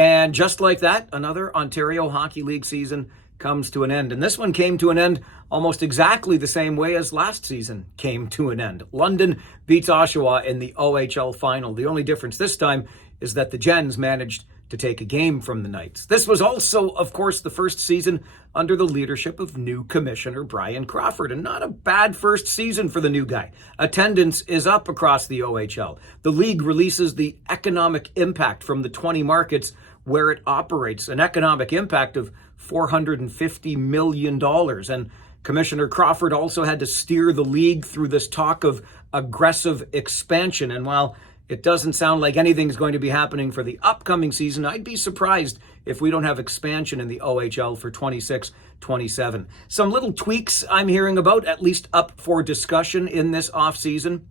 And just like that, another Ontario Hockey League season comes to an end. And this one came to an end almost exactly the same way as last season came to an end. London beats Oshawa in the OHL final. The only difference this time is that the Gens managed to take a game from the Knights. This was also, of course, the first season under the leadership of new Commissioner Bryan Crawford, and not a bad first season for the new guy. Attendance is up across the OHL. The league releases the economic impact from the 20 markets where it operates, an economic impact of $450 million. And Commissioner Crawford also had to steer the league through this talk of aggressive expansion. And while it doesn't sound like anything's going to be happening for the upcoming season, I'd be surprised if we don't have expansion in the OHL for 26-27. Some little tweaks I'm hearing about, at least up for discussion in this offseason,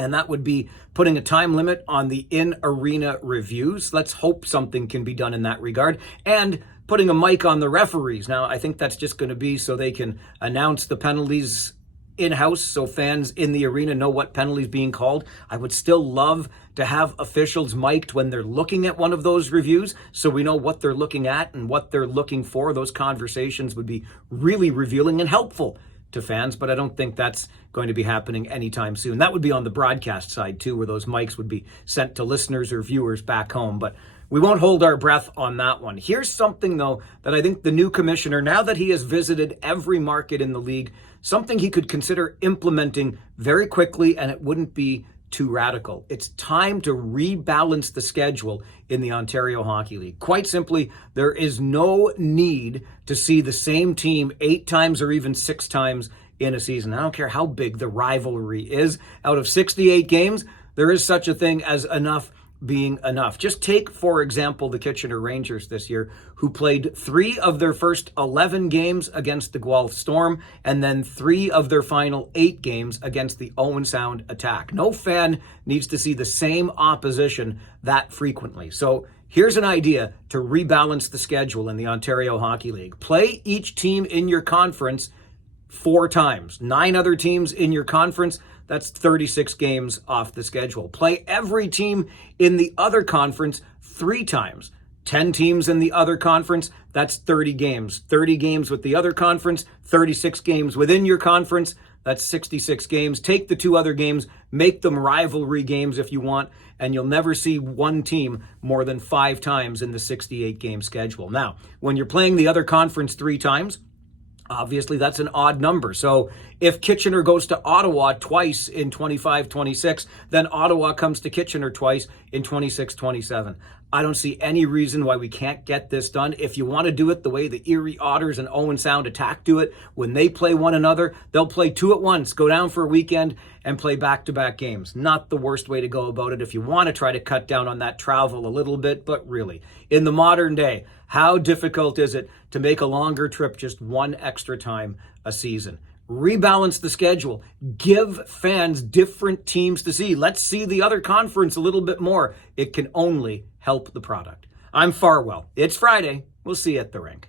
and that would be putting a time limit on the in-arena reviews. Let's hope something can be done in that regard. And putting a mic on the referees. Now, I think that's just going to be so they can announce the penalties in-house so fans in the arena know what penalties being called. I would still love to have officials mic'd when they're looking at one of those reviews so we know what they're looking at and what they're looking for. Those conversations would be really revealing and helpful to fans, but I don't think that's going to be happening anytime soon. That would be on the broadcast side too, where those mics would be sent to listeners or viewers back home, but we won't hold our breath on that one. Here's something, though, that I think the new commissioner, now that he has visited every market in the league, something he could consider implementing very quickly, and it wouldn't be too radical. It's time to rebalance the schedule in the Ontario Hockey League. Quite simply, there is no need to see the same team 8 times or even 6 times in a season. I don't care how big the rivalry is. Out of 68 games, there is such a thing as enough being enough. Just take, for example, the Kitchener Rangers this year, who played 3 of their first 11 games against the Guelph Storm, and then 3 of their final 8 games against the Owen Sound Attack. No fan needs to see the same opposition that frequently. So here's an idea to rebalance the schedule in the Ontario Hockey League. Play each team in your conference 4 times. 9 other teams in your conference. That's 36 games off the schedule. Play every team in the other conference 3 times. 10 teams in the other conference, that's 30 games. 30 games with the other conference, 36 games within your conference, that's 66 games. Take the 2 other games, make them rivalry games if you want, and you'll never see one team more than 5 times in the 68-game schedule. Now, when you're playing the other conference 3 times, obviously, that's an odd number. So if Kitchener goes to Ottawa twice in 25-26, then Ottawa comes to Kitchener twice in 26-27. I don't see any reason why we can't get this done. If you want to do it the way the Erie Otters and Owen Sound Attack do it, when they play one another, they'll play 2 at once, go down for a weekend, and play back-to-back games. Not the worst way to go about it if you want to try to cut down on that travel a little bit, but really, in the modern day, how difficult is it to make a longer trip just 1 extra time a season? Rebalance the schedule. Give fans different teams to see. Let's see the other conference a little bit more. It can only help the product. I'm Farwell. It's Friday. We'll see you at the rink.